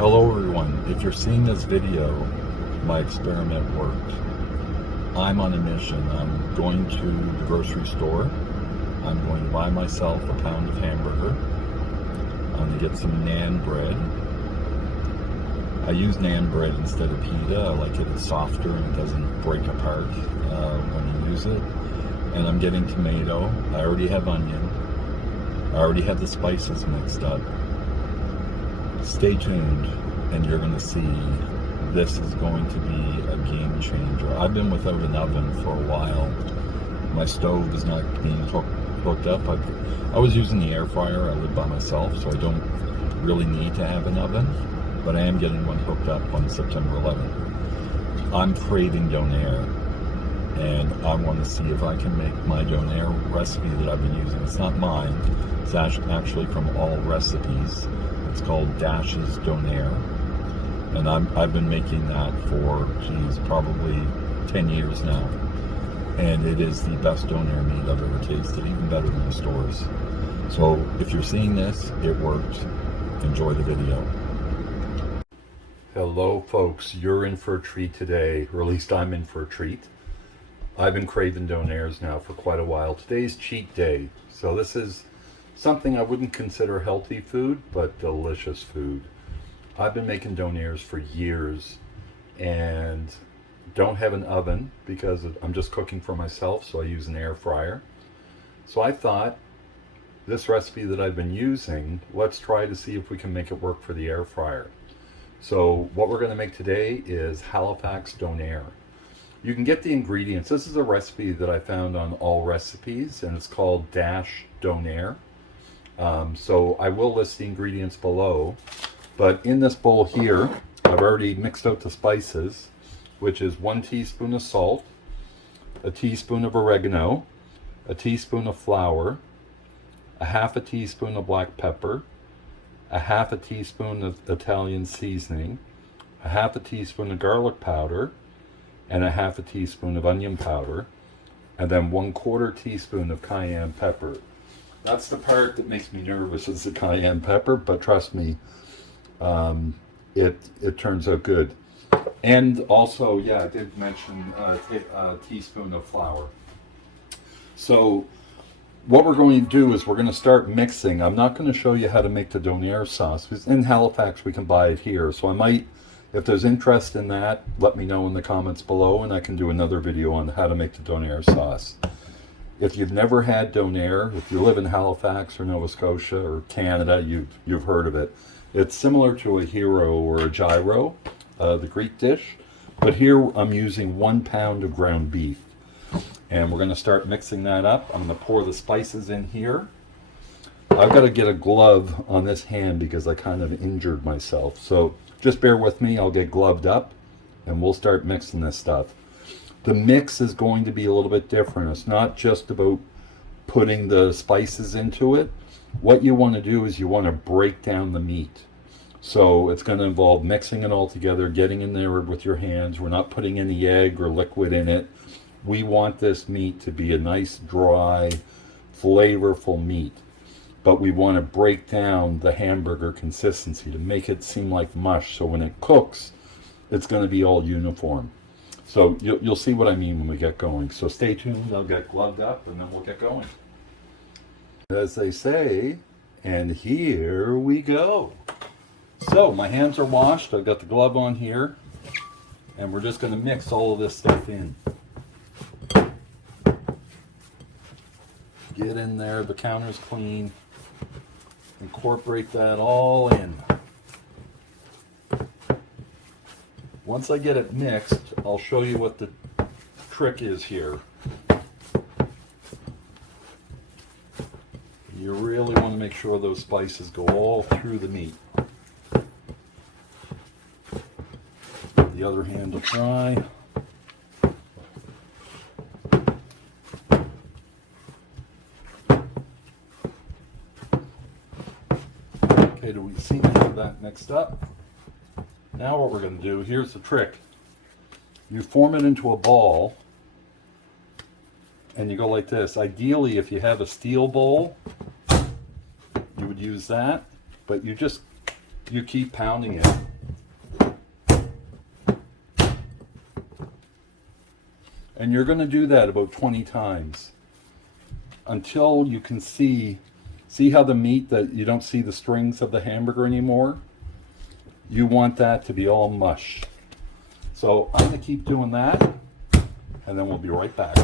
Hello everyone, if you're seeing this video, my experiment worked. I'm on a mission. I'm going to the grocery store. I'm going to buy myself a pound of hamburger. I'm going to get some Naan Bread. I use Naan Bread instead of pita. I like it, it's softer and it doesn't break apart when you use it. And I'm getting tomato. I already have onion. I already have the spices mixed up. Stay tuned and you're going to see this is going to be a game changer. I've been without an oven for a while. My stove is not being hooked up. I was using the air fryer. I live by myself, so I don't really need to have an oven, but I am getting one hooked up on September 11th. I'm craving Donair, and I want to see if I can make my Donair recipe that I've been using. It's not mine. It's actually from Allrecipes. It's called Dash's Donair, and I've been making that for, probably 10 years now, and it is the best Donair meat I've ever tasted, even better than the stores. So if you're seeing this, it worked. Enjoy the video. Hello folks, you're in for a treat today, or at least I'm in for a treat. I've been craving Donairs now for quite a while. Today's cheat day, so this is something I wouldn't consider healthy food, but delicious food. I've been making Donairs for years and don't have an oven because I'm just cooking for myself, so I use an air fryer. So I thought, this recipe that I've been using, let's try to see if we can make it work for the air fryer. So what we're going to make today is Halifax Donair. You can get the ingredients. This is a recipe that I found on Allrecipes, and it's called Donair. So I will list the ingredients below, but in this bowl here, I've already mixed out the spices, which is 1 teaspoon of salt, a teaspoon of oregano, a teaspoon of flour, a half a teaspoon of black pepper, a half a teaspoon of Italian seasoning, a half a teaspoon of garlic powder, and a half a teaspoon of onion powder, and then 1/4 teaspoon of cayenne pepper. That's the part that makes me nervous, is the cayenne pepper, but trust me, it turns out good. And also, yeah, I did mention a teaspoon of flour. So what we're going to do is we're going to start mixing. I'm not going to show you how to make the Donair sauce, because in Halifax we can buy it here. So I might, if there's interest in that, let me know in the comments below, and I can do another video on how to make the Donair sauce. If you've never had Donair, if you live in Halifax or Nova Scotia or Canada, you've heard of it. It's similar to a hero or a gyro, the Greek dish, but here I'm using 1 pound of ground beef. And we're going to start mixing that up. I'm going to pour the spices in here. I've got to get a glove on this hand because I kind of injured myself. So just bear with me, I'll get gloved up and we'll start mixing this stuff. The mix is going to be a little bit different. It's not just about putting the spices into it. What you want to do is you want to break down the meat. So it's going to involve mixing it all together, getting in there with your hands. We're not putting any egg or liquid in it. We want this meat to be a nice, dry, flavorful meat. But we want to break down the hamburger consistency to make it seem like mush. So when it cooks, it's going to be all uniform. So you'll see what I mean when we get going. So stay tuned, I'll get gloved up and then we'll get going. As they say, and here we go. So my hands are washed, I've got the glove on here, and we're just going to mix all of this stuff in. Get in there, the counter's clean. Incorporate that all in. Once I get it mixed, I'll show you what the trick is here. You really want to make sure those spices go all through the meat. The other hand will try. Okay, do we seem to have that mixed up? Now what we're going to do, here's the trick. You form it into a ball and you go like this. Ideally, if you have a steel bowl, you would use that, but you just you keep pounding it. And you're going to do that about 20 times until you can see how the meat, that you don't see the strings of the hamburger anymore. You want that to be all mush. So I'm going to keep doing that, and then we'll be right back.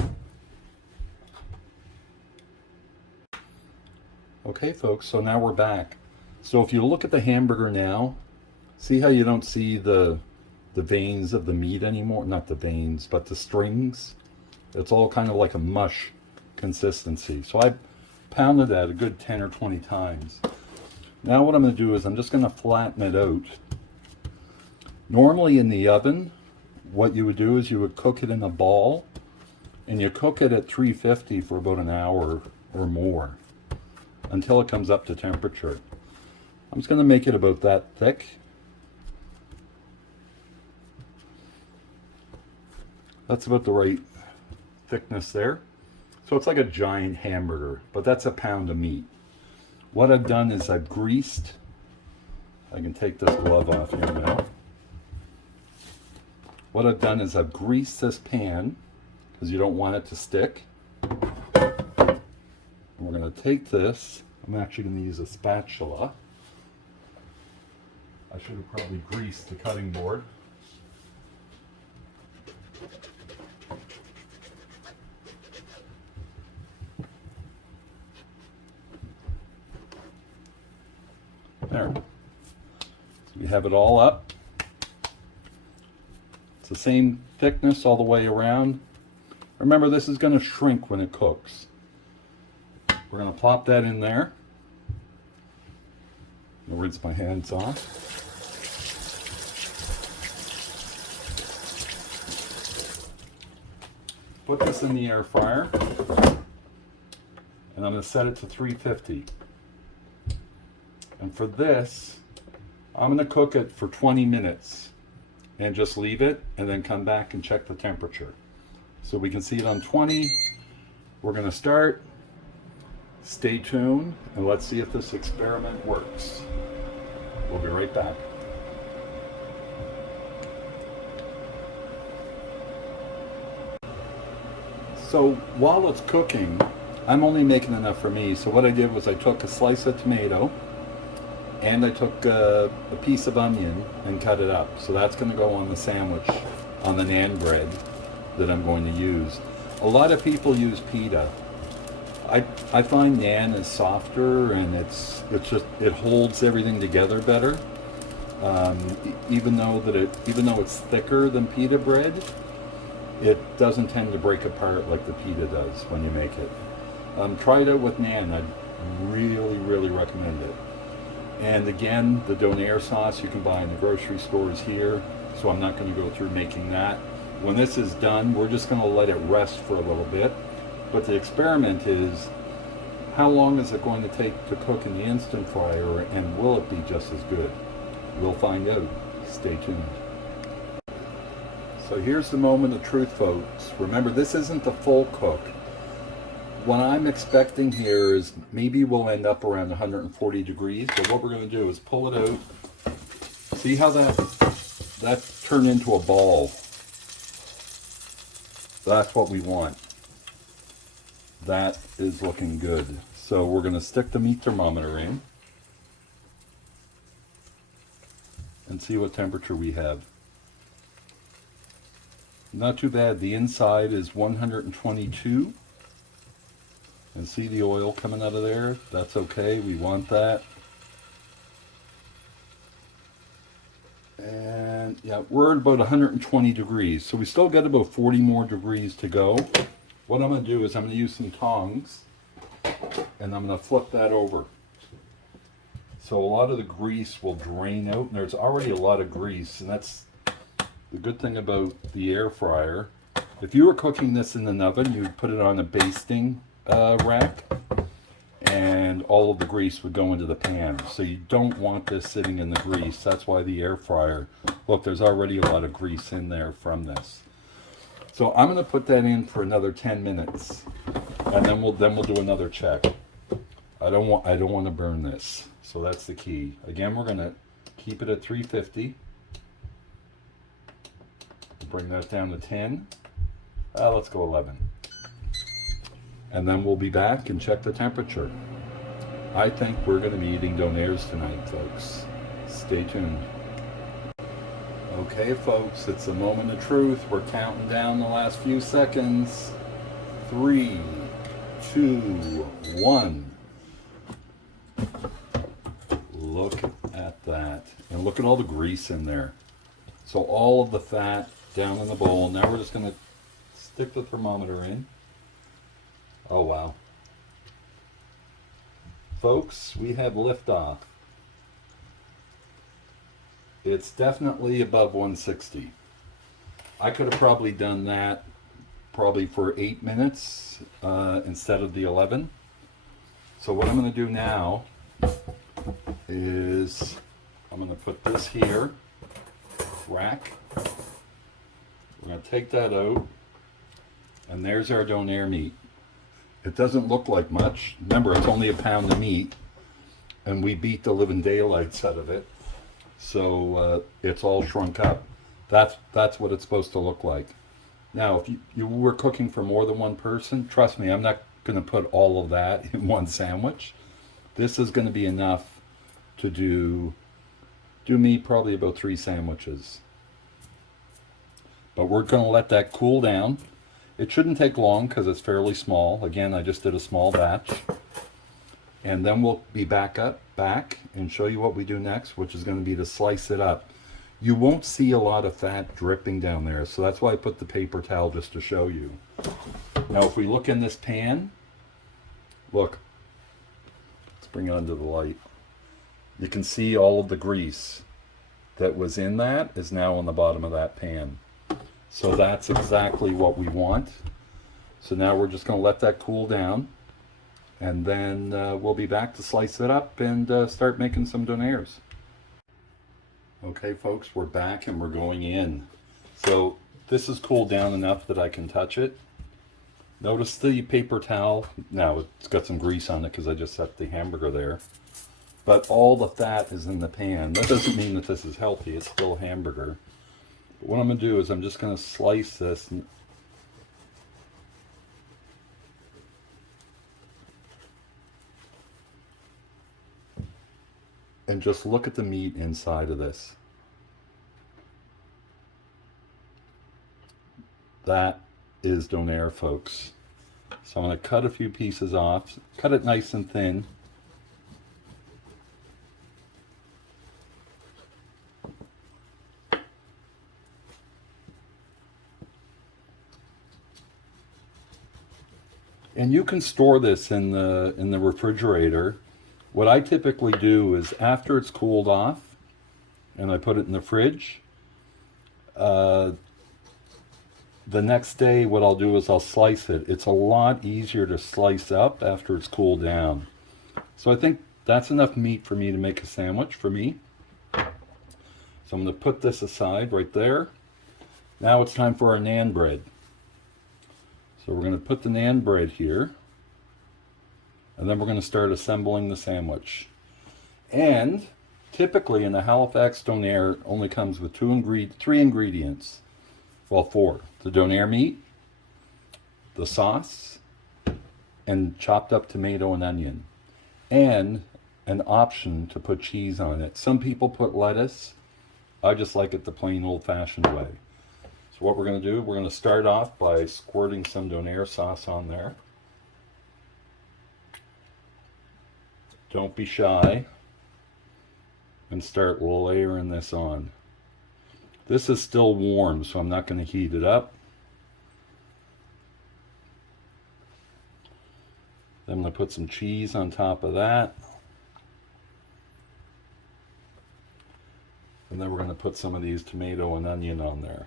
Okay folks, so now we're back. So if you look at the hamburger now, see how you don't see the veins of the meat anymore? Not the veins, but the strings. It's all kind of like a mush consistency. So I pounded that a good 10 or 20 times. Now what I'm going to do is I'm just going to flatten it out. Normally in the oven, what you would do is you would cook it in a ball, and you cook it at 350 for about an hour or more until it comes up to temperature. I'm just going to make it about that thick. That's about the right thickness there. So it's like a giant hamburger, but that's a pound of meat. What I've done is I've greased, I can take this glove off here now. What I've done is I've greased this pan because you don't want it to stick. And we're going to take this, I'm actually going to use a spatula. I should have probably greased the cutting board. There. So we have it all up. It's the same thickness all the way around. Remember, this is going to shrink when it cooks. We're going to plop that in there. I'll rinse my hands off. Put this in the air fryer, and I'm going to set it to 350. And for this, I'm going to cook it for 20 minutes and just leave it, and then come back and check the temperature. So we can see it on 20. We're going to start. Stay tuned, and let's see if this experiment works. We'll be right back. So while it's cooking, I'm only making enough for me. So what I did was I took a slice of tomato, and I took a piece of onion and cut it up. So that's going to go on the sandwich, on the naan bread that I'm going to use. A lot of people use pita. I find naan is softer, and it holds everything together better. Even though it's thicker than pita bread, it doesn't tend to break apart like the pita does when you make it. Try it out with naan. I'd really recommend it. And again, the Donair sauce you can buy in the grocery stores here, so I'm not going to go through making that. When this is done, we're just going to let it rest for a little bit. But the experiment is, how long is it going to take to cook in the instant fryer, and will it be just as good? We'll find out. Stay tuned. So here's the moment of truth, folks. Remember, this isn't the full cook. What I'm expecting here is maybe we'll end up around 140 degrees, but what we're going to do is pull it out. See how that turned into a ball? That's what we want. That is looking good. So we're going to stick the meat thermometer in and see what temperature we have. Not too bad. The inside is 122. And see the oil coming out of there? That's okay. We want that. And yeah, we're at about 120 degrees. So we still got about 40 more degrees to go. What I'm going to do is I'm going to use some tongs, and I'm going to flip that over. So a lot of the grease will drain out, and there's already a lot of grease, and that's the good thing about the air fryer. If you were cooking this in an oven, you'd put it on a basting rack, and all of the grease would go into the pan. So you don't want this sitting in the grease. That's why the air fryer, look, there's already a lot of grease in there from this. So I'm going to put that in for another 10 minutes, and then we'll do another check. I don't want to burn this, so that's the key. Again, we're going to Keep it at 350. Bring that down to 10. Let's go 11. And then we'll be back and check the temperature. I think we're going to be eating Donairs tonight, folks. Stay tuned. Okay, folks, it's the moment of truth. We're counting down the last few seconds. 3, 2, 1. Look at that. And look at all the grease in there. So all of the fat down in the bowl. Now we're just going to stick the thermometer in. Oh, wow. Folks, we have liftoff. It's definitely above 160. I could have probably done that probably for 8 minutes instead of the 11. So what I'm going to do now is I'm going to put this here, rack. We're going to take that out, and there's our Donair meat. It doesn't look like much. Remember, it's only a pound of meat, and we beat the living daylights out of it. So it's all shrunk up. That's what it's supposed to look like. Now, if you were cooking for more than one person, trust me, I'm not going to put all of that in one sandwich. This is going to be enough to do me probably about 3 sandwiches. But we're going to let that cool down. It shouldn't take long because it's fairly small. Again, I just did a small batch. And then we'll be back and show you what we do next, which is going to be to slice it up. You won't see a lot of fat dripping down there, so that's why I put the paper towel just to show you. Now, if we look in this pan, look, let's bring it under the light. You can see all of the grease that was in that is now on the bottom of that pan. So that's exactly what we want. So now we're just going to let that cool down. And then we'll be back to slice it up and start making some Donairs. Okay, folks, we're back and we're going in. So this is cooled down enough that I can touch it. Notice the paper towel. Now it's got some grease on it because I just set the hamburger there. But all the fat is in the pan. That doesn't mean that this is healthy. It's still a hamburger. But what I'm going to do is I'm just going to slice this. And just look at the meat inside of this. That is Donair, folks. So I'm going to cut a few pieces off, cut it nice and thin. And you can store this in the refrigerator. What I typically do is after it's cooled off and I put it in the fridge, the next day what I'll do is I'll slice it. It's a lot easier to slice up after it's cooled down. So I think that's enough meat for me to make a sandwich for me. So I'm going to put this aside right there. Now it's time for our Naan bread. So we're going to put the Naan bread here. And then we're going to start assembling the sandwich. And typically in a Halifax Donair only comes with 3 ingredients. Well, 4. The Donair meat, the sauce, and chopped up tomato and onion. And an option to put cheese on it. Some people put lettuce. I just like it the plain old-fashioned way. So what we're going to do, we're going to start off by squirting some Donair sauce on there. Don't be shy and start layering this on. This is still warm, so I'm not going to heat it up. Then I'm going to put some cheese on top of that. And then we're going to put some of these tomato and onion on there.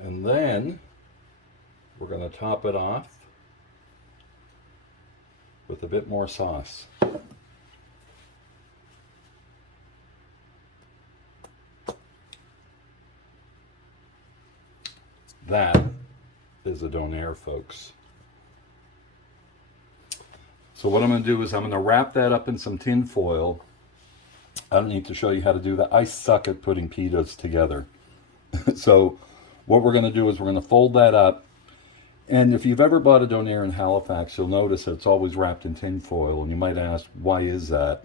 And then we're going to top it off with a bit more sauce. That is a Donair, folks. So what I'm going to do is I'm going to wrap that up in some tin foil. I don't need to show you how to do that. I suck at putting pitas together. So what we're going to do is we're going to fold that up. And if you've ever bought a Donair in Halifax, you'll notice that it's always wrapped in tin foil. And you might ask, why is that?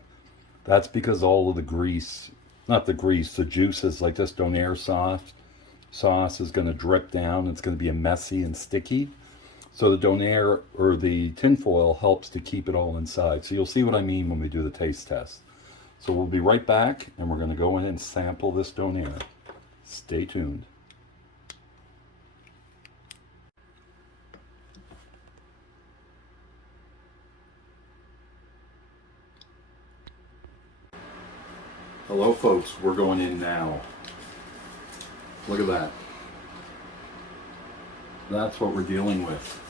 That's because all of the grease, not the grease, the juices, like this Donair sauce is going to drip down. It's going to be messy and sticky. So the Donair or the tin foil helps to keep it all inside. So you'll see what I mean when we do the taste test. So we'll be right back, and we're going to go in and sample this Donair. Stay tuned. Hello folks, we're going in now. Look at that. That's what we're dealing with.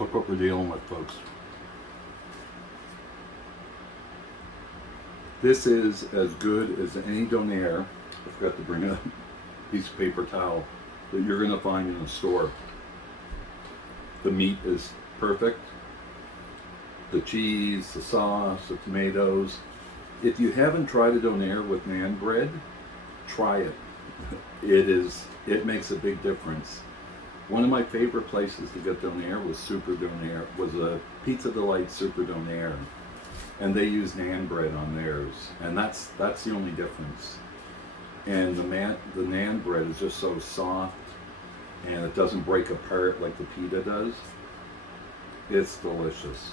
Look what we're dealing with, folks. This is as good as any Donair, I forgot to bring a piece of paper towel, that you're going to find in a store. The meat is perfect. The cheese, the sauce, the tomatoes. If you haven't tried a Donair with Naan Bread, try it. It makes a big difference. One of my favorite places to get Donair was a Pizza Delight Super Donair, and they use Naan Bread on theirs, and that's the only difference. And the Naan Bread is just so soft, and it doesn't break apart like the pita does. It's delicious.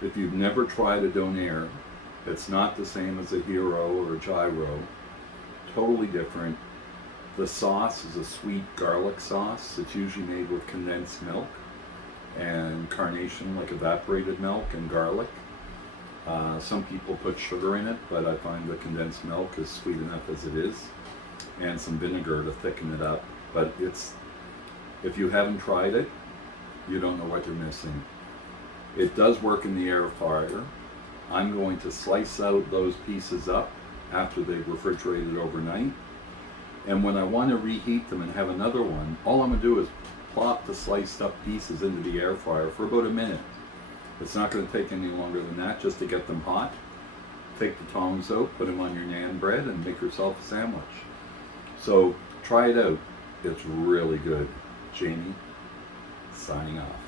If you've never tried a Donair, it's not the same as a Hero or a Gyro. Totally different. The sauce is a sweet garlic sauce. It's usually made with condensed milk and carnation, like evaporated milk and garlic. Some people put sugar in it, but I find the condensed milk is sweet enough as it is, and some vinegar to thicken it up. But if you haven't tried it, you don't know what you're missing. It does work in the air fryer. I'm going to slice out those pieces up after they've refrigerated overnight. And when I want to reheat them and have another one, all I'm going to do is plop the sliced up pieces into the air fryer for about a minute. It's not going to take any longer than that, just to get them hot. Take the tongs out, put them on your Naan Bread, and make yourself a sandwich. So try it out. It's really good. Jamie, signing off.